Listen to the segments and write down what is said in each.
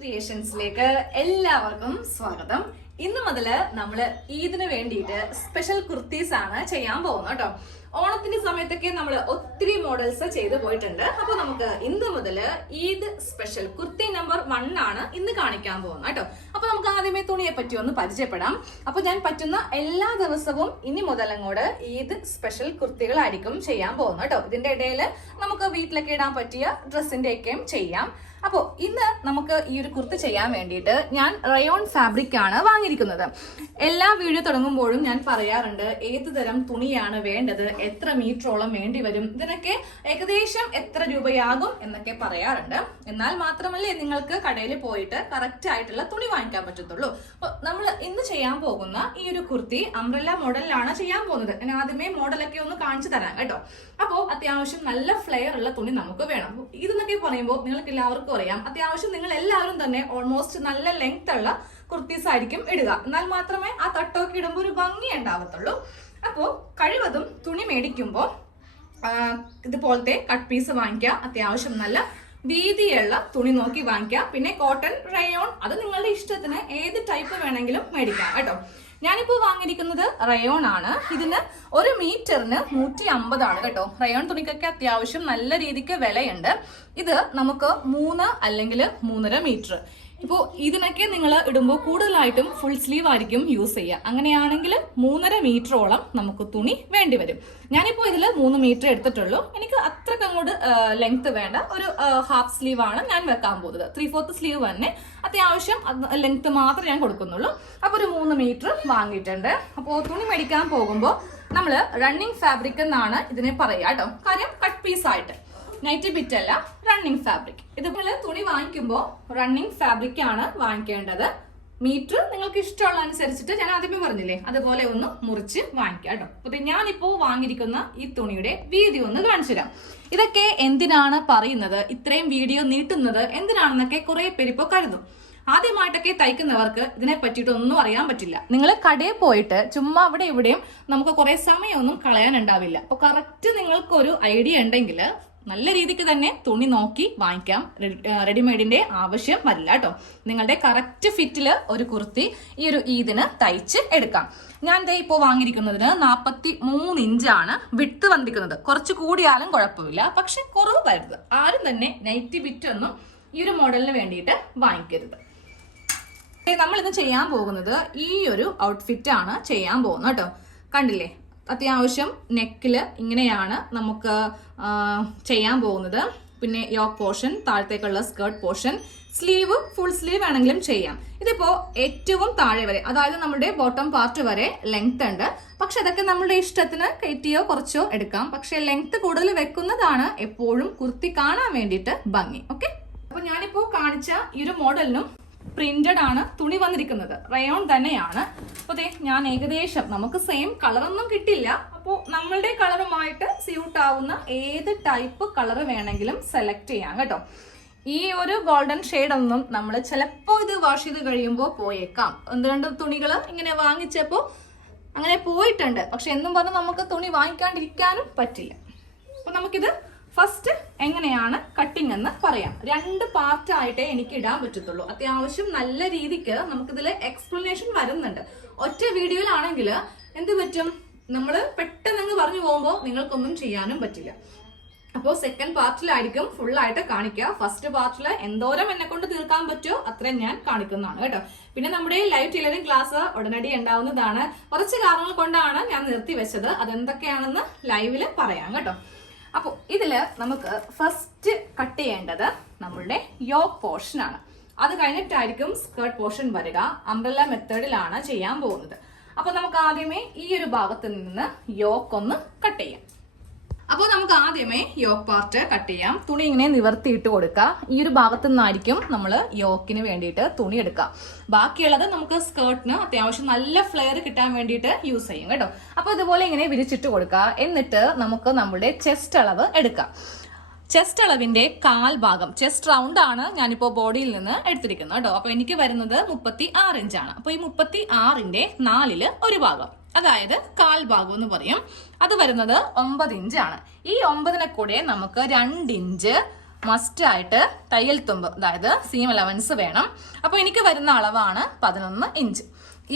ക്രിയേഷൻസിലേക്ക് എല്ലാവർക്കും സ്വാഗതം. ഇന്ന് മുതല് നമ്മള് ഈദിന് വേണ്ടിയിട്ട് സ്പെഷ്യൽ കുർത്തീസ് ആണ് ചെയ്യാൻ പോകുന്നത് കേട്ടോ. ഓണത്തിന്റെ സമയത്തൊക്കെ നമ്മൾ ഒത്തിരി മോഡൽസ് ചെയ്തു പോയിട്ടുണ്ട്. അപ്പൊ നമുക്ക് ഇന്ന് മുതല് ഈദ് സ്പെഷ്യൽ കുർത്തി നമ്പർ 1 ആണ് ഇന്ന് കാണിക്കാൻ പോകുന്നത് കേട്ടോ. അപ്പൊ നമുക്ക് ആദ്യമേ തുണിയെ പറ്റി ഒന്ന് പരിചയപ്പെടാം. അപ്പൊ ഞാൻ പറ്റുന്ന എല്ലാ ദിവസവും ഇനി മുതൽ അങ്ങോട്ട് ഈദ് സ്പെഷ്യൽ കുർത്തികളായിരിക്കും ചെയ്യാൻ പോകുന്നത് കേട്ടോ. ഇതിന്റെ ഇടയിൽ നമുക്ക് വീട്ടിലൊക്കെ ഇടാൻ പറ്റിയ ഡ്രസ്സിന്റെ ഒക്കെയും ചെയ്യാം. അപ്പോൾ ഇന്ന് നമുക്ക് ഈ ഒരു കുർത്തി ചെയ്യാൻ വേണ്ടിയിട്ട് ഞാൻ റയോൺ ഫാബ്രിക് ആണ് വാങ്ങിയിരിക്കുന്നത്. എല്ലാ വീഡിയോ തുടങ്ങുമ്പോഴും ഞാൻ പറയാറുണ്ട് ഏത് തരം തുണിയാണ് വേണ്ടത്, എത്ര മീറ്ററോളം വേണ്ടി വരും, ഇതിനൊക്കെ ഏകദേശം എത്ര രൂപയാകും എന്നൊക്കെ പറയാറുണ്ട്. എന്നാൽ മാത്രമല്ലേ നിങ്ങൾക്ക് കടയിൽ പോയിട്ട് കറക്റ്റ് ആയിട്ടുള്ള തുണി വാങ്ങിക്കാൻ പറ്റത്തുള്ളൂ. അപ്പോൾ നമ്മൾ ഇന്ന് ചെയ്യാൻ പോകുന്ന ഈ ഒരു കുർത്തി അംബ്രല്ല മോഡലിലാണ് ചെയ്യാൻ പോകുന്നത്. ഞാൻ ആദ്യമേ മോഡലൊക്കെ ഒന്ന് കാണിച്ചു തരാം കേട്ടോ. അപ്പോൾ അത്യാവശ്യം നല്ല ഫ്ലെയർ ഉള്ള തുണി നമുക്ക് വേണം. ഇതെന്നൊക്കെ പറയുമ്പോൾ നിങ്ങൾക്ക് എല്ലാവർക്കും അറിയാം, അത്യാവശ്യം നിങ്ങൾ എല്ലാവരും തന്നെ ഓൾമോസ്റ്റ് നല്ല ലെങ്ത് ഉള്ള കുർത്തീസ് ആയിരിക്കും ഇടുക. എന്നാൽ മാത്രമേ ആ തട്ടൊക്കെ ഇടുമ്പോൾ ഒരു ഭംഗി ഉണ്ടാവത്തുള്ളൂ. അപ്പോൾ കഴിവതും തുണി മേടിക്കുമ്പോൾ ഇതുപോലത്തെ കട്ട് പീസ് വാങ്ങിക്കുക. അത്യാവശ്യം നല്ല വീതിയുള്ള തുണി നോക്കി വാങ്ങിക്കുക. പിന്നെ കോട്ടൺ, റയോൺ, അത് നിങ്ങളുടെ ഇഷ്ടത്തിന് ഏത് ടൈപ്പ് വേണമെങ്കിലും മേടിക്കാം കേട്ടോ. ഞാനിപ്പോൾ വാങ്ങിയിരിക്കുന്നത് റയോൺ ആണ്. ഇതിന് 1 മീറ്ററിന് 150 ആണ് കേട്ടോ. റയോൺ തുണിക്കൊക്കെ അത്യാവശ്യം നല്ല രീതിക്ക് വിലയുണ്ട്. ഇത് നമുക്ക് 3 അല്ലെങ്കിൽ 3.5 മീറ്റർ. ഇപ്പോൾ ഇതിനൊക്കെ നിങ്ങൾ ഇടുമ്പോൾ കൂടുതലായിട്ടും ഫുൾ സ്ലീവ് ആയിരിക്കും യൂസ് ചെയ്യുക. അങ്ങനെയാണെങ്കിൽ 3.5 മീറ്ററോളം നമുക്ക് തുണി വേണ്ടി വരും. ഞാനിപ്പോൾ ഇതിൽ 3 മീറ്റർ എടുത്തിട്ടുള്ളൂ. എനിക്ക് അത്രയ്ക്ക് അങ്ങോട്ട് ലെങ്ത് വേണ്ട. ഒരു ഹാഫ് സ്ലീവ് ആണ് ഞാൻ വെക്കാൻ പോകുന്നത്. 3/4 സ്ലീവ് തന്നെ അത്യാവശ്യം ലെങ്ത് മാത്രമേ ഞാൻ കൊടുക്കുന്നുള്ളൂ. അപ്പോൾ ഒരു 3 മീറ്റർ വാങ്ങിയിട്ടുണ്ട്. അപ്പോൾ തുണി മേടിക്കാൻ പോകുമ്പോൾ നമ്മൾ റണ്ണിങ് ഫാബ്രിക് എന്നാണ് ഇതിനെ പറയുക കേട്ടോ. കാര്യം കട്ട് പീസ് ആയിട്ട്, നൈറ്റി ബിറ്റ് അല്ല, റണ്ണിങ് ഫാബ്രിക്. ഇതുപോലെ തുണി വാങ്ങിക്കുമ്പോൾ റണ്ണിങ് ഫാബ്രിക് ആണ് വാങ്ങിക്കേണ്ടത്. മീറ്റർ നിങ്ങൾക്ക് ഇഷ്ടമുള്ള അനുസരിച്ചിട്ട് ഞാൻ ആദ്യമേ പറഞ്ഞില്ലേ അതുപോലെ ഒന്ന് മുറിച്ച് വാങ്ങിക്കാം കേട്ടോ. അപ്പൊ ഞാനിപ്പോ വാങ്ങിയിരിക്കുന്ന ഈ തുണിയുടെ വീതി ഒന്ന് കാണിച്ചു തരാം. ഇതൊക്കെ എന്തിനാണ് പറയുന്നത്, ഇത്രയും വീഡിയോ നീട്ടുന്നത് എന്തിനാണെന്നൊക്കെ കുറെ പേര് ഇപ്പോൾ കരുതും. ആദ്യമായിട്ടൊക്കെ തയ്ക്കുന്നവർക്ക് ഇതിനെ പറ്റിയിട്ടൊന്നും അറിയാൻ പറ്റില്ല. നിങ്ങൾ കടയിൽ പോയിട്ട് ചുമ്മാ അവിടെ ഇവിടെയും നമുക്ക് കുറെ സമയമൊന്നും കളയാനുണ്ടാവില്ല. അപ്പൊ കറക്റ്റ് നിങ്ങൾക്കൊരു ഐഡിയ ഉണ്ടെങ്കിൽ നല്ല രീതിക്ക് തന്നെ തുണി നോക്കി വാങ്ങിക്കാം. റെഡിമെയ്ഡിന്റെ ആവശ്യം വരില്ല കേട്ടോ. നിങ്ങളുടെ കറക്റ്റ് ഫിറ്റില് ഒരു കുർത്തി ഈ ഒരു ഈദിന് തയ്ച്ച് എടുക്കാം. ഞാൻ ദേ ഇപ്പോൾ വാങ്ങിയിരിക്കുന്നതിന് 43 ഇഞ്ചാണ് വിട്ട് വന്നിരിക്കുന്നത്. കുറച്ച് കൂടിയാലും കുഴപ്പമില്ല, പക്ഷെ കുറവ് വരരുത്. ആരും തന്നെ നൈറ്റി ബിറ്റ് ഒന്നും ഈ ഒരു മോഡലിന് വേണ്ടിയിട്ട് വാങ്ങിക്കരുത്. നമ്മളിത് ചെയ്യാൻ പോകുന്നത് ഈ ഒരു ഔട്ട്ഫിറ്റ് ആണ് ചെയ്യാൻ പോകുന്നത് കേട്ടോ. കണ്ടില്ലേ, അത്യാവശ്യം നെക്കില് ഇങ്ങനെയാണ് നമുക്ക് ചെയ്യാൻ പോകുന്നത്. പിന്നെ യോക്ക് പോർഷൻ, താഴത്തേക്കുള്ള skirt portion, sleeve full sleeve ആണെങ്കിലും ചെയ്യാം. ഇതിപ്പോ ഏറ്റവും താഴെ വരെ, അതായത് നമ്മുടെ ബോട്ടം പാർട്ട് വരെ ലെങ്ത് ഉണ്ട്. പക്ഷെ അതൊക്കെ നമ്മുടെ ഇഷ്ടത്തിന് കയറ്റിയോ കുറച്ചോ എടുക്കാം. പക്ഷെ ലെങ്ത് കൂടുതൽ വെക്കുന്നതാണ് എപ്പോഴും കുർത്തി കാണാൻ വേണ്ടിയിട്ട് ഭംഗി. ഓക്കെ, അപ്പൊ ഞാനിപ്പോ കാണിച്ച ഈ ഒരു മോഡലിനും പ്രിന്റഡ് ആണ് തുണി വന്നിരിക്കുന്നത്. റയോൺ തന്നെയാണ്. അപ്പൊ ഞാൻ ഏകദേശം, നമുക്ക് സെയിം കളറൊന്നും കിട്ടില്ല. അപ്പോൾ നമ്മളുടെ കളറുമായിട്ട് സ്യൂട്ട് ആവുന്ന ഏത് ടൈപ്പ് കളർ വേണമെങ്കിലും സെലക്ട് ചെയ്യാം കേട്ടോ. ഈ ഒരു ഗോൾഡൻ ഷെയ്ഡ് ഒന്നും നമ്മൾ ചിലപ്പോൾ ഇത് വാഷ് ചെയ്ത് കഴിയുമ്പോൾ പോയേക്കാം. 1-2 തുണികൾ ഇങ്ങനെ വാങ്ങിച്ചപ്പോൾ അങ്ങനെ പോയിട്ടുണ്ട്. പക്ഷെ എന്നും പറഞ്ഞ് നമുക്ക് തുണി വാങ്ങിക്കാണ്ടിരിക്കാനും പറ്റില്ല. അപ്പൊ നമുക്കിത് ഫസ്റ്റ് എങ്ങനെയാണ് കട്ടിങ് എന്ന് പറയാം. 2 പാർട്ടായിട്ടേ എനിക്ക് ഇടാൻ പറ്റത്തുള്ളൂ. അത്യാവശ്യം നല്ല രീതിക്ക് നമുക്കിതിൽ എക്സ്പ്ലനേഷൻ വരുന്നുണ്ട്. ഒറ്റ വീഡിയോയിലാണെങ്കിൽ എന്ത് പറ്റും, നമ്മൾ പെട്ടെന്ന് പറഞ്ഞു പോകുമ്പോൾ നിങ്ങൾക്കൊന്നും ചെയ്യാനും പറ്റില്ല. അപ്പോൾ സെക്കൻഡ് പാർട്ടിലായിരിക്കും ഫുള്ളായിട്ട് കാണിക്കുക. ഫസ്റ്റ് പാർട്ടിൽ എന്തോരം എന്നെ കൊണ്ട് തീർക്കാൻ പറ്റുമോ അത്രയും ഞാൻ കാണിക്കുന്നതാണ് കേട്ടോ. പിന്നെ നമ്മുടെ ലൈവ് ടൈലറിംഗ് ക്ലാസ് ഉടനടി ഉണ്ടാവുന്നതാണ്. കുറച്ച് കാരണങ്ങൾ കൊണ്ടാണ് ഞാൻ നിർത്തി വെച്ചത്. അതെന്തൊക്കെയാണെന്ന് ലൈവില് പറയാം കേട്ടോ. അപ്പോൾ ഇതില് നമുക്ക് ഫസ്റ്റ് കട്ട് ചെയ്യേണ്ടത് നമ്മളുടെ യോക്ക് പോർഷൻ ആണ്. അത് കഴിഞ്ഞിട്ടായിരിക്കും സ്കേർട്ട് പോർഷൻ വരിക. അംബ്രല്ല മെത്തേഡിലാണ് ചെയ്യാൻ പോകുന്നത്. അപ്പൊ നമുക്ക് ആദ്യമേ ഈ ഒരു ഭാഗത്ത് നിന്ന് യോക്ക് ഒന്ന് കട്ട് ചെയ്യാം. അപ്പോൾ നമുക്ക് ആദ്യമേ യോക്ക് പാർട്ട് കട്ട് ചെയ്യാം. തുണി ഇങ്ങനെ നിവർത്തിയിട്ട് കൊടുക്കുക. ഈ ഒരു ഭാഗത്തു നിന്നായിരിക്കും നമ്മൾ യോക്കിന് വേണ്ടിയിട്ട് തുണി എടുക്കുക. ബാക്കിയുള്ളത് നമുക്ക് സ്കേർട്ടിന് അത്യാവശ്യം നല്ല ഫ്ലെയർ കിട്ടാൻ വേണ്ടിയിട്ട് യൂസ് ചെയ്യും കേട്ടോ. അപ്പോൾ ഇതുപോലെ ഇങ്ങനെ വിരിച്ചിട്ട് കൊടുക്കുക. എന്നിട്ട് നമുക്ക് നമ്മുടെ ചെസ്റ്റ് അളവ് എടുക്കാം. ചെസ്റ്റ് അളവിന്റെ 1/4 ഭാഗം, ചെസ്റ്റ് റൗണ്ട് ആണ് ഞാനിപ്പോൾ ബോഡിയിൽ നിന്ന് എടുത്തിരിക്കുന്നത് കേട്ടോ. അപ്പൊ എനിക്ക് വരുന്നത് 36 ഇഞ്ചാണ്. അപ്പൊ ഈ 36ന്റെ 4ൽ 1 ഭാഗം, അതായത് 1/4 ഭാഗം എന്ന് പറയും. അത് വരുന്നത് 9 ഇഞ്ചാണ്. ഈ 9നെ കൂടെ നമുക്ക് 2 ഇഞ്ച് മസ്റ്റ് ആയിട്ട് തയ്യൽ തുമ്പ്, അതായത് സീം അലവൻസ് വേണം. അപ്പോൾ എനിക്ക് വരുന്ന അളവാണ് 11 ഇഞ്ച്.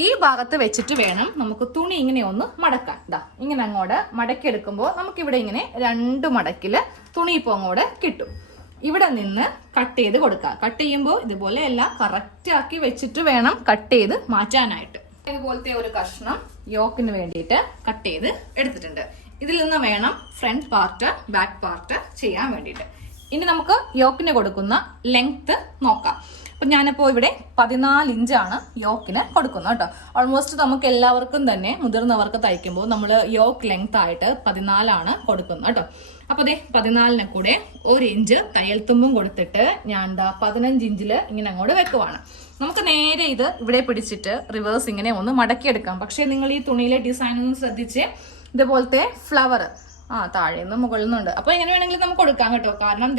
ഈ ഭാഗത്ത് വെച്ചിട്ട് വേണം നമുക്ക് തുണി ഇങ്ങനെ ഒന്ന് മടക്കാൻ. ഇങ്ങനെ അങ്ങോട്ട് മടക്കിയെടുക്കുമ്പോൾ നമുക്കിവിടെ ഇങ്ങനെ 2 മടക്കില് തുണി ഇപ്പോൾ അങ്ങോട്ട് കിട്ടും. ഇവിടെ നിന്ന് കട്ട് ചെയ്ത് കൊടുക്കുക. കട്ട് ചെയ്യുമ്പോൾ ഇതുപോലെ എല്ലാം കറക്റ്റ് ആക്കി വെച്ചിട്ട് വേണം കട്ട് ചെയ്ത് മാറ്റാനായിട്ട്. ഇതുപോലത്തെ ഒരു കഷ്ണം യോക്കിന് വേണ്ടിയിട്ട് കട്ട് ചെയ്ത് എടുത്തിട്ടുണ്ട്. ഇതിൽ നിന്ന് വേണം ഫ്രണ്ട് പാർട്ട് ബാക്ക് പാർട്ട് ചെയ്യാൻ വേണ്ടിയിട്ട്. ഇനി നമുക്ക് യോക്കിന് കൊടുക്കുന്ന ലെങ്ത് നോക്കാം. അപ്പൊ ഞാനിപ്പോ ഇവിടെ 14 ഇഞ്ചാണ് യോക്കിന് കൊടുക്കുന്നത് കേട്ടോ. ഓൾമോസ്റ്റ് നമുക്ക് എല്ലാവർക്കും തന്നെ മുതിർന്നവർക്ക് തയ്ക്കുമ്പോൾ നമ്മൾ യോക്ക് ലെങ്ത് ആയിട്ട് 14 കൊടുക്കുന്നത് കേട്ടോ. അപ്പൊ അതെ 14 കൂടെ 1 ഇഞ്ച് തയ്യൽ തുമ്പും കൊടുത്തിട്ട് ഞാൻ 15 ഇഞ്ചില് ഇങ്ങനെ അങ്ങോട്ട് വെക്കുവാണ്. നമുക്ക് നേരെ ഇത് ഇവിടെ പിടിച്ചിട്ട് റിവേഴ്സ് ഇങ്ങനെ ഒന്ന് മടക്കിയെടുക്കാം. പക്ഷെ നിങ്ങൾ ഈ തുണിയിലെ ഡിസൈൻ ഒന്ന് ശ്രദ്ധിച്ച് ഇതുപോലത്തെ ഫ്ലവർ താഴെ നിന്ന് മുകളിൽ നിന്നുണ്ട്. അപ്പൊ എങ്ങനെ വേണമെങ്കിലും നമുക്ക് കൊടുക്കാം കേട്ടോ. കാരണം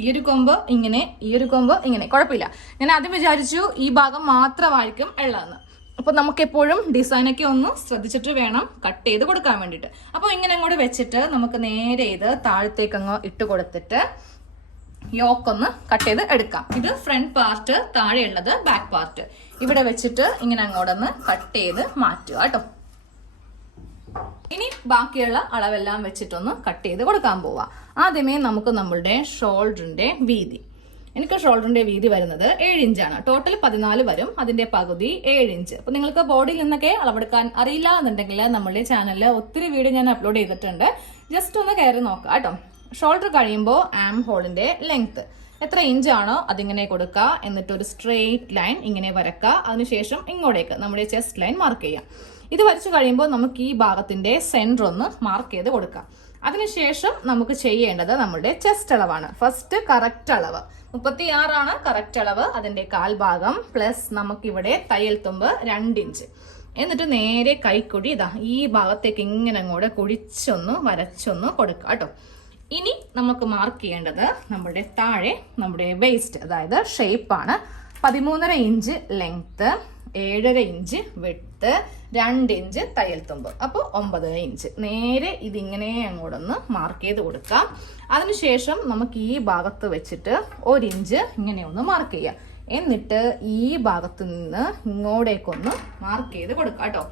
ഈ ഒരു കൊമ്പ് ഇങ്ങനെ, ഈ ഒരു കൊമ്പ് ഇങ്ങനെ, കുഴപ്പമില്ല. ഞാൻ ആദ്യം വിചാരിച്ചു ഈ ഭാഗം മാത്രമായിരിക്കും ഉള്ളതെന്ന്. അപ്പൊ നമുക്ക് എപ്പോഴും ഡിസൈനൊക്കെ ഒന്ന് ശ്രദ്ധിച്ചിട്ട് വേണം കട്ട് ചെയ്ത് കൊടുക്കാൻ വേണ്ടിയിട്ട്. അപ്പൊ ഇങ്ങനെ അങ്ങോട്ട് വെച്ചിട്ട് നമുക്ക് നേരെ ഇത് താഴത്തേക്ക് അങ്ങ് ഇട്ട് കൊടുത്തിട്ട് യോക്കൊന്ന് കട്ട് ചെയ്ത് എടുക്കാം. ഇത് ഫ്രണ്ട് പാർട്ട്, താഴെയുള്ളത് ബാക്ക് പാർട്ട്. ഇവിടെ വെച്ചിട്ട് ഇങ്ങനെ അങ്ങോട്ടൊന്ന് കട്ട് ചെയ്ത് മാറ്റുക കേട്ടോ. ഇനി ബാക്കിയുള്ള അളവെല്ലാം വെച്ചിട്ടൊന്ന് കട്ട് ചെയ്ത് കൊടുക്കാൻ പോവാം. ആദ്യമേ നമുക്ക് നമ്മളുടെ ഷോൾഡറിന്റെ വീതി, എനിക്ക് ഷോൾഡറിന്റെ വീതി വരുന്നത് 7 ഇഞ്ചാണ്. ടോട്ടൽ 14 വരും. അതിന്റെ പകുതി 7 ഇഞ്ച്. അപ്പൊ നിങ്ങൾക്ക് ബോഡിയിൽ നിന്നൊക്കെ അളവെടുക്കാൻ അറിയില്ല എന്നുണ്ടെങ്കിൽ നമ്മളുടെ ചാനലിൽ ഒത്തിരി വീഡിയോ ഞാൻ അപ്ലോഡ് ചെയ്തിട്ടുണ്ട്. ജസ്റ്റ് ഒന്ന് കയറി നോക്കാം കേട്ടോ. ഷോൾഡർ കഴിയുമ്പോൾ ആം ഹോളിന്റെ ലെങ്ത് എത്ര ഇഞ്ചാണോ അതിങ്ങനെ കൊടുക്കുക. എന്നിട്ട് ഒരു സ്ട്രെയിറ്റ് ലൈൻ ഇങ്ങനെ വരക്കുക. അതിനുശേഷം ഇങ്ങോട്ടേക്ക് നമ്മുടെ ചെസ്റ്റ് ലൈൻ മാർക്ക് ചെയ്യാം. ഇത് വരച്ചു കഴിയുമ്പോൾ നമുക്ക് ഈ ഭാഗത്തിന്റെ സെന്റർ ഒന്ന് മാർക്ക് ചെയ്ത് കൊടുക്കാം. അതിനുശേഷം നമുക്ക് ചെയ്യേണ്ടത് നമ്മുടെ ചെസ്റ്റ് അളവാണ്. ഫസ്റ്റ് കറക്റ്റ് അളവ് 36 കറക്റ്റ് അളവ്. അതിന്റെ കാൽഭാഗം പ്ലസ് നമുക്കിവിടെ തയ്യൽ തുമ്പ് 2 ഇഞ്ച്. എന്നിട്ട് നേരെ കൈക്കുഴി ഈ ഭാഗത്തേക്ക് ഇങ്ങനെ അങ്ങോട്ട് കുഴിച്ചൊന്ന് വരച്ചൊന്ന് കൊടുക്കുക കേട്ടോ. ഇനി നമുക്ക് മാർക്ക് ചെയ്യേണ്ടത് നമ്മുടെ താഴെ നമ്മുടെ വേസ്റ്റ്, അതായത് ഷേപ്പാണ്. 13.5 inch length, 7.5 inch width, 2 inch തയ്യൽ തുമ്പ്, അപ്പോൾ 9 ഇഞ്ച്. നേരെ ഇതിങ്ങനെ അങ്ങോട്ടൊന്ന് മാർക്ക് ചെയ്ത് കൊടുക്കാം. അതിനുശേഷം നമുക്ക് ഈ ഭാഗത്ത് വെച്ചിട്ട് 1 ഇഞ്ച് ഇങ്ങനെ ഒന്ന് മാർക്ക് ചെയ്യാം. എന്നിട്ട് ഈ ഭാഗത്ത് നിന്ന് ഇങ്ങോട്ടേക്കൊന്ന് മാർക്ക് ചെയ്ത് കൊടുക്കാം കേട്ടോ.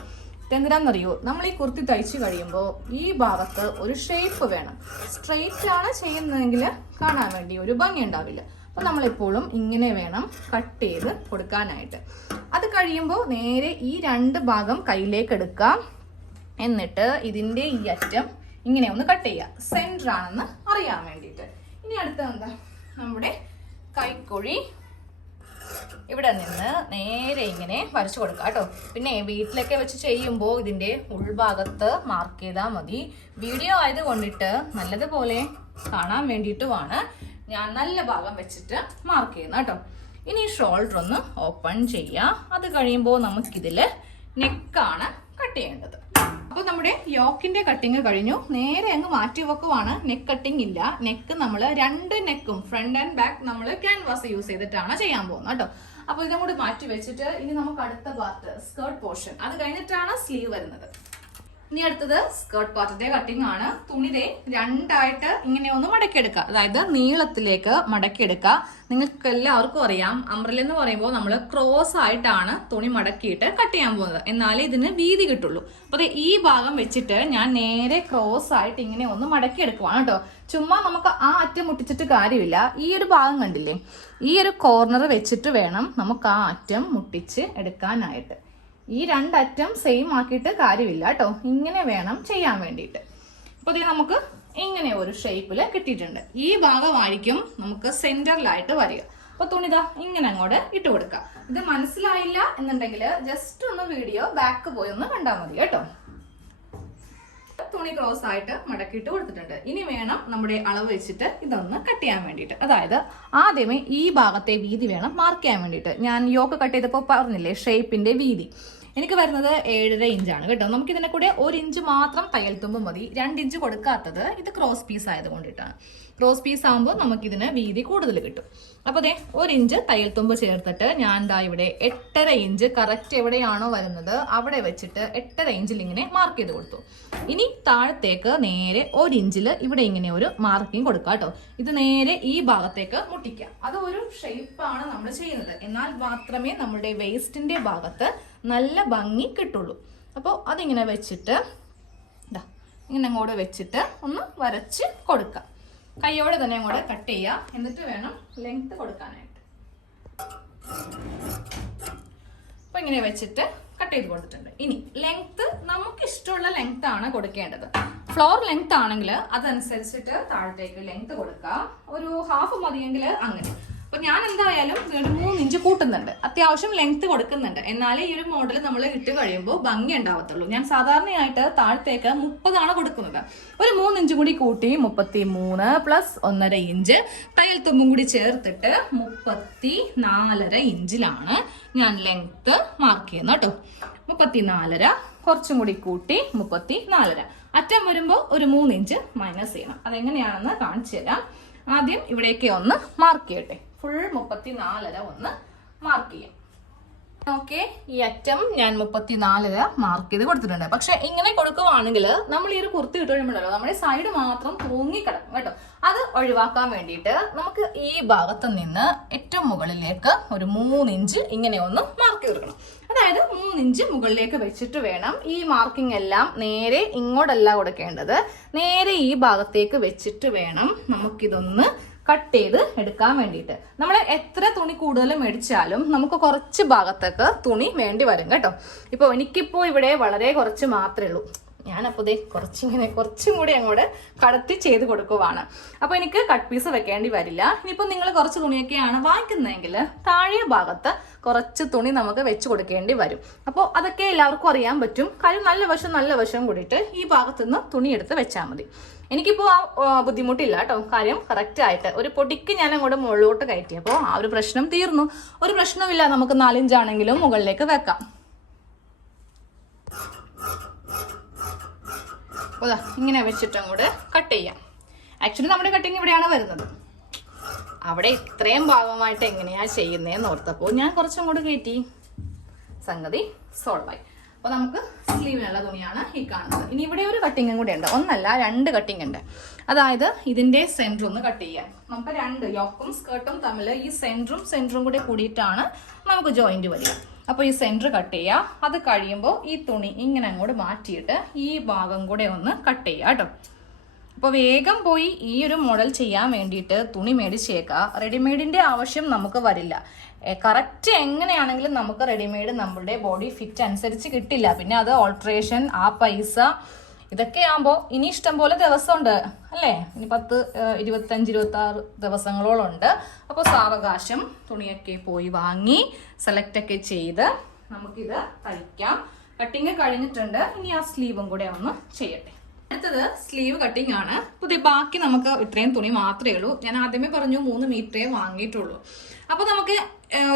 എന്തിനാണെന്നറിയോ, നമ്മൾ ഈ കുർത്തി തയ്ച്ചു കഴിയുമ്പോൾ ഈ ഭാഗത്ത് ഒരു ഷേപ്പ് വേണം. സ്ട്രെയിറ്റ് ആണ് ചെയ്യുന്നതെങ്കിൽ കാണാൻ വേണ്ടി ഒരു ഭംഗി ഉണ്ടാവില്ല. അപ്പൊ നമ്മളെപ്പോഴും ഇങ്ങനെ വേണം കട്ട് ചെയ്ത് കൊടുക്കാനായിട്ട്. അത് കഴിയുമ്പോൾ നേരെ ഈ 2 ഭാഗം കയ്യിലേക്ക് എടുക്കാം. എന്നിട്ട് ഇതിന്റെ ഈ അറ്റം ഇങ്ങനെ ഒന്ന് കട്ട് ചെയ്യുക, സെന്റർ ആണെന്ന് അറിയാൻ വേണ്ടിയിട്ട്. ഇനി അടുത്ത എന്താ, നമ്മുടെ കൈക്കുഴി ഇവിടെ നിന്ന് നേരെ ഇങ്ങനെ വരച്ചു കൊടുക്കുക കേട്ടോ. പിന്നെ വീട്ടിലൊക്കെ വെച്ച് ചെയ്യുമ്പോൾ ഇതിന്റെ ഉൾഭാഗത്ത് മാർക്ക് ചെയ്താൽ മതി. വീഡിയോ ആയത് കൊണ്ടിട്ട് നല്ലതുപോലെ കാണാൻ വേണ്ടിയിട്ടുമാണ് ഞാൻ നല്ല ഭാഗം വെച്ചിട്ട് മാർക്ക് ചെയ്യുന്നത് കേട്ടോ. ഇനി ഷോൾഡർ ഒന്ന് ഓപ്പൺ ചെയ്യാം. അത് കഴിയുമ്പോൾ നമുക്കിതില് നെക്കാണ് കട്ട് ചെയ്യേണ്ടത്. അപ്പൊ നമ്മുടെ യോക്കിന്റെ കട്ടിങ് കഴിഞ്ഞു. നേരെ അങ്ങ് മാറ്റി വെക്കുവാണ്. നെക്ക് കട്ടിങ് ഇല്ല. നെക്ക് നമ്മൾ 2 നെക്കും ഫ്രണ്ട് ആൻഡ് ബാക്ക് നമ്മൾ ക്യാൻവാസ് യൂസ് ചെയ്തിട്ടാണ് ചെയ്യാൻ പോകുന്നത് കേട്ടോ. അപ്പൊ ഇതും കൂടി മാറ്റി വെച്ചിട്ട് ഇനി നമുക്ക് അടുത്ത പാർട്ട് സ്കേർട്ട് പോർഷൻ, അത് കഴിഞ്ഞിട്ടാണ് സ്ലീവ് വരുന്നത്. ഇനി അടുത്തത് സ്കേർട്ട് പാർട്ടിന്റെ കട്ടിംഗ് ആണ്. തുണിതെ 2 ഇങ്ങനെ ഒന്ന് മടക്കിയെടുക്കുക, അതായത് നീളത്തിലേക്ക് മടക്കിയെടുക്കുക. നിങ്ങൾക്ക് എല്ലാവർക്കും അറിയാം, അംബ്രല്ല എന്ന് പറയുമ്പോൾ നമ്മൾ ക്രോസ് ആയിട്ടാണ് തുണി മടക്കിയിട്ട് കട്ട് ചെയ്യാൻ പോകുന്നത്. എന്നാലേ ഇതിന് വീതി കിട്ടുള്ളൂ. അപ്പൊ ഈ ഭാഗം വെച്ചിട്ട് ഞാൻ നേരെ ക്രോസ് ആയിട്ട് ഇങ്ങനെ ഒന്ന് മടക്കിയെടുക്കുവാണ് കേട്ടോ. ചുമ്മാ നമുക്ക് ആ അറ്റം മുട്ടിച്ചിട്ട് കാര്യമില്ല. ഈ ഒരു ഭാഗം കണ്ടില്ലേ, ഈ ഒരു കോർണർ വെച്ചിട്ട് വേണം നമുക്ക് ആ അറ്റം മുട്ടിച്ച് എടുക്കാനായിട്ട്. ഈ 2 അറ്റം സെയിം ആക്കിയിട്ട് കാര്യമില്ല കേട്ടോ. ഇങ്ങനെ വേണം ചെയ്യാൻ വേണ്ടിയിട്ട്. അപ്പൊ ഇത് നമുക്ക് ഇങ്ങനെ ഒരു ഷേപ്പില് കിട്ടിയിട്ടുണ്ട്. ഈ ഭാഗമായിരിക്കും നമുക്ക് സെന്ററിലായിട്ട് വരിക. അപ്പൊ തുണിതാ ഇങ്ങനെ അങ്ങോട്ട് ഇട്ട് കൊടുക്കുക. ഇത് മനസ്സിലായില്ല എന്നുണ്ടെങ്കിൽ ജസ്റ്റ് ഒന്ന് വീഡിയോ ബാക്ക് പോയി ഒന്ന് കണ്ടാൽ മതി കേട്ടോ. തുണി ക്ലോസ് ആയിട്ട് മടക്കിയിട്ട് കൊടുത്തിട്ടുണ്ട്. ഇനി വേണം നമ്മുടെ അളവ് വെച്ചിട്ട് ഇതൊന്ന് കട്ട് ചെയ്യാൻ വേണ്ടിയിട്ട്. അതായത് ആദ്യമേ ഈ ഭാഗത്തെ വീതി വേണം മാർക്ക് ചെയ്യാൻ വേണ്ടിയിട്ട്. ഞാൻ യോക്ക് കട്ട് ചെയ്തപ്പോൾ പറഞ്ഞില്ലേ ഷേപ്പിന്റെ വീതി എനിക്ക് വരുന്നത് 7.5 ഇഞ്ചാണ് കേട്ടോ. നമുക്ക് ഇതിനെ കൂടെ 1 ഇഞ്ച് മാത്രം തയ്യൽ തുമ്പ് മതി. 2 ഇഞ്ച് കൊടുക്കാത്തത് ഇത് ക്രോസ് പീസ് ആയത് കൊണ്ടിട്ടാണ്. ക്രോസ് പീസ് ആകുമ്പോൾ നമുക്കിതിന് വീതി കൂടുതൽ കിട്ടും. അപ്പോൾ ദേ 1 ഇഞ്ച് തയ്യൽ തുമ്പ് ചേർത്തിട്ട് ഞാൻ ദാ ഇവിടെ 8.5 ഇഞ്ച് കറക്റ്റ് എവിടെയാണോ വരുന്നത് അവിടെ വെച്ചിട്ട് 8.5 ഇഞ്ചിൽ ഇങ്ങനെ മാർക്ക് ചെയ്ത് കൊടുത്തു. ഇനി താഴത്തേക്ക് നേരെ 1 ഇഞ്ചിൽ ഇവിടെ ഇങ്ങനെ ഒരു മാർക്കിങ് കൊടുക്കുക കേട്ടോ. ഇത് നേരെ ഈ ഭാഗത്തേക്ക് മുട്ടിക്കാം. അത് ഒരു ഷേപ്പാണ് നമ്മൾ ചെയ്യുന്നത്, എന്നാൽ മാത്രമേ നമ്മുടെ വേസ്റ്റിന്റെ ഭാഗത്ത് നല്ല ഭംഗി കിട്ടുള്ളൂ. അപ്പോൾ അതിങ്ങനെ വെച്ചിട്ട് ഇങ്ങനെ അങ്ങോട്ട് വെച്ചിട്ട് ഒന്ന് വരച്ച് കൊടുക്കാം. കൈയോടെ തന്നെ അങ്ങോട്ട് കട്ട് ചെയ്യുക. എന്നിട്ട് വേണം ലെങ്ത് കൊടുക്കാനായിട്ട്. അപ്പൊ ഇങ്ങനെ വെച്ചിട്ട് കട്ട് ചെയ്ത് കൊടുത്തിട്ടുണ്ട്. ഇനി ലെങ്ത് നമുക്ക് ഇഷ്ടമുള്ള ലെങ്ത് ആണ് കൊടുക്കേണ്ടത്. ഫ്ലോർ ലെങ്ത് ആണെങ്കിൽ അതനുസരിച്ചിട്ട് താഴത്തേക്ക് ലെങ്ത് കൊടുക്കുക. ഒരു ഹാഫ് മതിയെങ്കിൽ അങ്ങനെ. അപ്പൊ ഞാൻ എന്തായാലും 3 ഇഞ്ച് കൂട്ടുന്നുണ്ട്. അത്യാവശ്യം ലെങ്ത് കൊടുക്കുന്നുണ്ട്, എന്നാലേ ഈ ഒരു മോഡൽ നമ്മൾ ഇട്ട് കഴിയുമ്പോൾ ഭംഗി ഉണ്ടാവത്തുള്ളൂ. ഞാൻ സാധാരണയായിട്ട് താഴത്തേക്ക് 30 കൊടുക്കുന്നത്. ഒരു 3 ഇഞ്ച് കൂടി കൂട്ടി 33 പ്ലസ് 1.5 ഇഞ്ച് തയ്യൽ തുമ്പും കൂടി ചേർത്തിട്ട് 34.5 ഇഞ്ചിലാണ് ഞാൻ ലെങ്ത് മാർക്ക് ചെയ്യുന്നത് കേട്ടോ. 34, കുറച്ചും കൂടി കൂട്ടി 34. അറ്റം വരുമ്പോൾ ഒരു 3 ഇഞ്ച് മൈനസ് ചെയ്യണം. അതെങ്ങനെയാണെന്ന് കാണിച്ചു തരാം. ആദ്യം ഇവിടേക്ക് ഒന്ന് മാർക്ക് ചെയ്യട്ടെ. ഫുൾ 34 ഒന്ന് മാർക്ക് ചെയ്യാം. ഓക്കെ, ഈ അറ്റം ഞാൻ 34 മാർക്ക് ചെയ്ത് കൊടുത്തിട്ടുണ്ട്. പക്ഷെ ഇങ്ങനെ കൊടുക്കുവാണെങ്കിൽ നമ്മൾ ഈ ഒരു കുർത്തി ഇട്ട് കഴിയുമ്പോഴല്ലോ നമ്മുടെ സൈഡ് മാത്രം തൂങ്ങിക്കിടക്കും കേട്ടോ. അത് ഒഴിവാക്കാൻ വേണ്ടിയിട്ട് നമുക്ക് ഈ ഭാഗത്ത് നിന്ന് ഏറ്റവും മുകളിലേക്ക് ഒരു 3 ഇഞ്ച് ഇങ്ങനെ ഒന്ന് മാർക്ക് ചെയ്ത് കൊടുക്കണം. അതായത് 3 ഇഞ്ച് മുകളിലേക്ക് വെച്ചിട്ട് വേണം ഈ മാർക്കിംഗ് എല്ലാം നേരെ ഇങ്ങോട്ടല്ല കൊടുക്കേണ്ടത്, നേരെ ഈ ഭാഗത്തേക്ക് വെച്ചിട്ട് വേണം നമുക്കിതൊന്ന് കട്ട് ചെയ്ത് എടുക്കാൻ വേണ്ടിയിട്ട്. നമ്മൾ എത്ര തുണി കൂടുതൽ മേടിച്ചാലും നമുക്ക് കുറച്ച് ഭാഗത്തേക്ക് തുണി വേണ്ടി വരും കേട്ടോ. ഇപ്പോൾ എനിക്കിപ്പോൾ ഇവിടെ വളരെ കുറച്ച് മാത്രമേ ഉള്ളൂ. ഞാനപ്പോൾ ഇതേ കുറച്ചും കൂടി അങ്ങോട്ട് കടത്തി ചെയ്ത് കൊടുക്കുവാണ്. അപ്പോൾ എനിക്ക് കട്ട് പീസ് വെക്കേണ്ടി വരില്ല. ഇനിയിപ്പോൾ നിങ്ങൾ കുറച്ച് തുണിയൊക്കെയാണ് വാങ്ങിക്കുന്നതെങ്കിൽ താഴെ ഭാഗത്ത് കുറച്ച് തുണി നമുക്ക് വെച്ച് കൊടുക്കേണ്ടി വരും. അപ്പോൾ അതൊക്കെ എല്ലാവർക്കും അറിയാൻ പറ്റും. കാര്യം നല്ല വശം കൂടിയിട്ട് ഈ ഭാഗത്തുനിന്ന് തുണി എടുത്ത് വെച്ചാൽ മതി. എനിക്കിപ്പോൾ ആ ബുദ്ധിമുട്ടില്ല കേട്ടോ. കാര്യം കറക്റ്റ് ആയിട്ട് ഒരു പൊടിക്ക് ഞാൻ അങ്ങോട്ട് മുകളിലോട്ട് കയറ്റിയപ്പോൾ ആ ഒരു പ്രശ്നം തീർന്നു. ഒരു പ്രശ്നമില്ല, നമുക്ക് 4 ഇഞ്ചാണെങ്കിലും മുകളിലേക്ക് വെക്കാം. ഇങ്ങനെ വെച്ചിട്ട് അങ്ങോട്ട് കട്ട് ചെയ്യാം. ആക്ച്വലി നമ്മുടെ കട്ടിങ് ഇവിടെയാണ് വരുന്നത്. അവിടെ ഇത്രയും ഭാഗമായിട്ട് എങ്ങനെയാ ചെയ്യുന്നതെന്ന് ഓർത്തപ്പോൾ ഞാൻ കുറച്ചും കൂടെ കയറ്റി. സംഗതി സോൾവായി. അപ്പൊ നമുക്ക് സ്ലീവിനുള്ള തുണിയാണ് ഈ കാണുന്നത്. ഇനി ഇവിടെ ഒരു കട്ടിങ്ങും കൂടെ ഉണ്ട്, 1 അല്ല 2 കട്ടിങ് ഉണ്ട്. അതായത് ഇതിന്റെ സെന്റർ ഒന്ന് കട്ട് ചെയ്യാൻ. നമുക്ക് 2 യോക്കും സ്കേർട്ടും തമ്മിൽ ഈ സെന്ററും കൂടെ കൂടിയിട്ടാണ് നമുക്ക് ജോയിന്റ് വരിക. അപ്പൊ ഈ സെന്റർ കട്ട് ചെയ്യുക. അത് കഴിയുമ്പോൾ ഈ തുണി ഇങ്ങനെ അങ്ങോട്ട് മാറ്റിയിട്ട് ഈ ഭാഗം കൂടെ ഒന്ന് കട്ട് ചെയ്യുക കേട്ടോ. അപ്പോൾ വേഗം പോയി ഈ ഒരു മോഡൽ ചെയ്യാൻ വേണ്ടിയിട്ട് തുണി മേടിച്ചേക്കാം. റെഡിമെയ്ഡിന്റെ ആവശ്യം നമുക്ക് വരില്ല. കറക്റ്റ് എങ്ങനെയാണെങ്കിലും നമുക്ക് റെഡിമെയ്ഡ് നമ്മുടെ ബോഡി ഫിറ്റ് അനുസരിച്ച് കിട്ടില്ല. പിന്നെ അത് ഓൾട്രേഷൻ, ആ പൈസ, ഇതൊക്കെ ആകുമ്പോൾ ഇനി ഇഷ്ടം പോലെ ദിവസമുണ്ട് അല്ലേ. ഇനി 10, 25, 26 ദിവസങ്ങളോളം ഉണ്ട്. അപ്പോൾ സാവകാശം തുണിയൊക്കെ പോയി വാങ്ങി സെലക്ട് ഒക്കെ ചെയ്ത് നമുക്കിത് തയ്ക്കാം. കട്ടിങ് കഴിഞ്ഞിട്ടുണ്ട്. ഇനി ആ സ്ലീവും കൂടെ ഒന്ന് ചെയ്യട്ടെ. അടുത്തത് സ്ലീവ് കട്ടിങ് ആണ്. ബാക്കി നമുക്ക് ഇത്രയും തുണി മാത്രമേ ഉള്ളൂ. ഞാൻ ആദ്യമേ പറഞ്ഞു 3 മീറ്ററേ വാങ്ങിയിട്ടുള്ളൂ. അപ്പൊ നമുക്ക്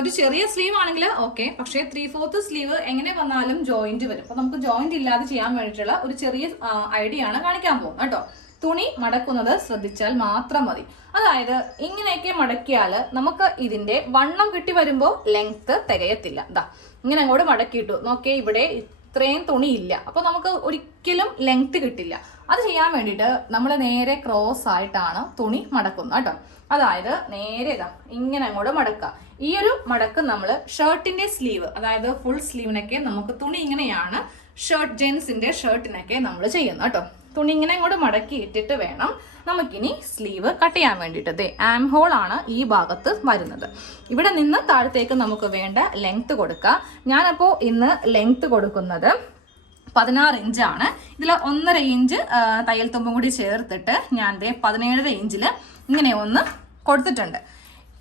ഒരു ചെറിയ സ്ലീവ് ആണെങ്കിൽ ഓക്കെ, പക്ഷേ 3/4 സ്ലീവ് എങ്ങനെ വന്നാലും ജോയിന്റ് വരും. അപ്പൊ നമുക്ക് ജോയിന്റ് ഇല്ലാതെ ചെയ്യാൻ വേണ്ടിയിട്ടുള്ള ഒരു ചെറിയ ഐഡിയ ആണ് കാണിക്കാൻ പോകുന്നത് കേട്ടോ. തുണി മടക്കുന്നത് ശ്രദ്ധിച്ചാൽ മാത്രം മതി. അതായത് ഇങ്ങനെയൊക്കെ മടക്കിയാൽ നമുക്ക് ഇതിന്റെ വണ്ണം കിട്ടി വരുമ്പോൾ ലെങ്ത് തികയത്തില്ല. ഇങ്ങനെ അങ്ങോട്ട് മടക്കിയിട്ടു നോക്കിയേ, ഇവിടെ ഇത്രയും തുണി ഇല്ല. അപ്പൊ നമുക്ക് ഒരിക്കലും ലെങ്ത് കിട്ടില്ല. അത് ചെയ്യാൻ വേണ്ടിയിട്ട് നമ്മൾ നേരെ ക്രോസ് ആയിട്ടാണ് തുണി മടക്കുന്നത് കേട്ടോ. അതായത് നേരെ ഇങ്ങനെ അങ്ങോട്ട് മടക്കുക. ഈ ഒരു മടക്ക് നമ്മൾ ഷർട്ടിന്റെ സ്ലീവ്, അതായത് ഫുൾ സ്ലീവിനൊക്കെ നമുക്ക് തുണി ഇങ്ങനെയാണ് ജെൻസിന്റെ ഷർട്ടിനൊക്കെ നമ്മൾ ചെയ്യുന്നത് കേട്ടോ. തുണി ഇങ്ങനെ അങ്ങോട്ട് മടക്കി ഇട്ടിട്ട് വേണം നമുക്കിനി സ്ലീവ് കട്ട് ചെയ്യാൻ വേണ്ടിയിട്ട്. ആം ഹോൾ ആണ് ഈ ഭാഗത്ത് വരുന്നത്. ഇവിടെ നിന്ന് താഴത്തേക്ക് നമുക്ക് വേണ്ട ലെങ്ത് കൊടുക്കുക. ഞാനപ്പോൾ ഇന്ന് ലെങ്ത് കൊടുക്കുന്നത് 16 ഇഞ്ചാണ്. ഇതിൽ 1.5 ഇഞ്ച് തയ്യൽ തുമ്പും കൂടി ചേർത്തിട്ട് ഞാൻ 17 ഇഞ്ചിൽ ഇങ്ങനെ ഒന്ന് കൊടുത്തിട്ടുണ്ട്.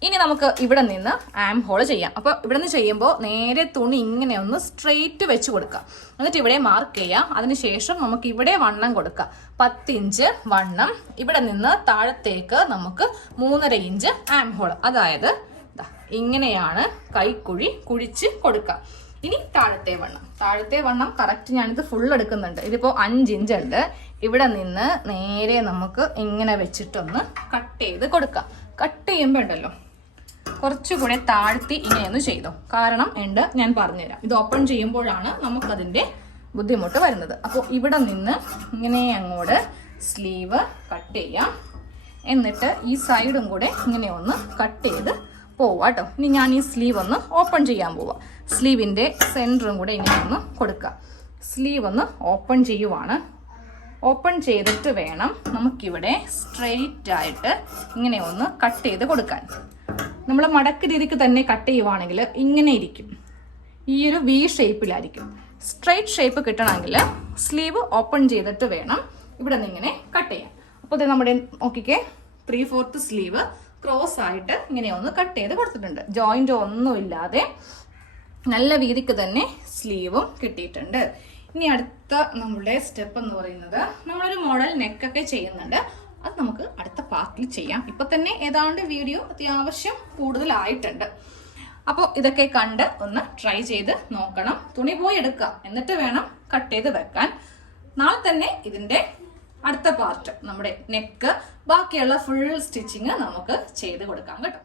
ഇനി നമുക്ക് ഇവിടെ നിന്ന് ആം ഹോൾ ചെയ്യാം. അപ്പോൾ ഇവിടെ നിന്ന് ചെയ്യുമ്പോൾ നേരെ തുണി ഇങ്ങനെ ഒന്ന് സ്ട്രെയിറ്റ് വെച്ച് കൊടുക്കുക. എന്നിട്ട് ഇവിടെ മാർക്ക് ചെയ്യാം. അതിനുശേഷം നമുക്ക് ഇവിടെ വണ്ണം കൊടുക്കാം. 10 ഇഞ്ച് വണ്ണം. ഇവിടെ നിന്ന് താഴത്തേക്ക് നമുക്ക് 3.5 ഇഞ്ച് ആം ഹോൾ. അതായത് ഇങ്ങനെയാണ് കൈക്കുഴി കുഴിച്ച് കൊടുക്കുക. ഇനി താഴത്തെ വണ്ണം കറക്റ്റ് ഞാനിത് ഫുൾ എടുക്കുന്നുണ്ട്. ഇതിപ്പോൾ 5 ഇഞ്ച് ഉണ്ട്. ഇവിടെ നിന്ന് നേരെ നമുക്ക് ഇങ്ങനെ വെച്ചിട്ടൊന്ന് കട്ട് ചെയ്ത് കൊടുക്കാം. കട്ട് ചെയ്യുമ്പോൾ ഉണ്ടല്ലോ കുറച്ചുകൂടെ താഴ്ത്തി ഇങ്ങനെയൊന്ന് ചെയ്തോ. കാരണം ഞാൻ പറഞ്ഞുതരാം. ഇത് ഓപ്പൺ ചെയ്യുമ്പോഴാണ് നമുക്കതിൻ്റെ ബുദ്ധിമുട്ട് വരുന്നത്. അപ്പോൾ ഇവിടെ നിന്ന് ഇങ്ങനെ അങ്ങോട്ട് സ്ലീവ് കട്ട് ചെയ്യാം. എന്നിട്ട് ഈ സൈഡും കൂടെ ഇങ്ങനെ ഒന്ന് കട്ട് ചെയ്ത് പോവാം കേട്ടോ. ഇനി ഞാൻ ഈ സ്ലീവ് ഒന്ന് ഓപ്പൺ ചെയ്യാൻ പോവാം. സ്ലീവിൻ്റെ സെൻറ്ററും കൂടെ ഇങ്ങനെ ഒന്ന് കൊടുക്കാം. സ്ലീവ് ഒന്ന് ഓപ്പൺ ചെയ്യുവാണ്. ഓപ്പൺ ചെയ്തിട്ട് വേണം നമുക്കിവിടെ സ്ട്രെയിറ്റ് ആയിട്ട് ഇങ്ങനെ ഒന്ന് കട്ട് ചെയ്ത് കൊടുക്കാൻ. നമ്മൾ മടക്ക് രീതിക്ക് തന്നെ കട്ട് ചെയ്യുവാണെങ്കിൽ ഇങ്ങനെ ഇരിക്കും. ഈ ഒരു വി ഷേപ്പിലായിരിക്കും. സ്ട്രെയിറ്റ് ഷേപ്പ് കിട്ടണമെങ്കിൽ സ്ലീവ് ഓപ്പൺ ചെയ്തിട്ട് വേണം ഇവിടെ നിന്ന് ഇങ്ങനെ കട്ട് ചെയ്യാൻ. അപ്പോൾ ഇത് നമ്മുടെ നോക്കിക്കേ 3/4 സ്ലീവ് ക്രോസ് ആയിട്ട് ഇങ്ങനെ ഒന്ന് കട്ട് ചെയ്ത് കൊടുത്തിട്ടുണ്ട്. ജോയിന്റ് ഒന്നുമില്ലാതെ നല്ല വീതിക്ക് തന്നെ സ്ലീവും കിട്ടിയിട്ടുണ്ട്. ഇനി അടുത്ത നമ്മുടെ സ്റ്റെപ്പ് എന്ന് പറയുന്നത് നമ്മളൊരു മോഡൽ നെക്കൊക്കെ ചെയ്യുന്നുണ്ട്. അത് നമുക്ക് അടുത്ത പാർട്ടിൽ ചെയ്യാം. ഇപ്പൊ തന്നെ ഏതാണ്ട് വീഡിയോ അത്യാവശ്യം കൂടുതലായിട്ടുണ്ട്. അപ്പോൾ ഇതൊക്കെ കണ്ട് ഒന്ന് ട്രൈ ചെയ്ത് നോക്കണം. തുണി പോയി എടുക്കുക, എന്നിട്ട് വേണം കട്ട് ചെയ്ത് വെക്കാൻ. നാളെ തന്നെ ഇതിന്റെ അടുത്ത പാർട്ട് നമ്മുടെ നെക്ക് ബാക്കിയുള്ള ഫുൾ സ്റ്റിച്ചിങ് നമുക്ക് ചെയ്ത് കൊടുക്കാം കേട്ടോ.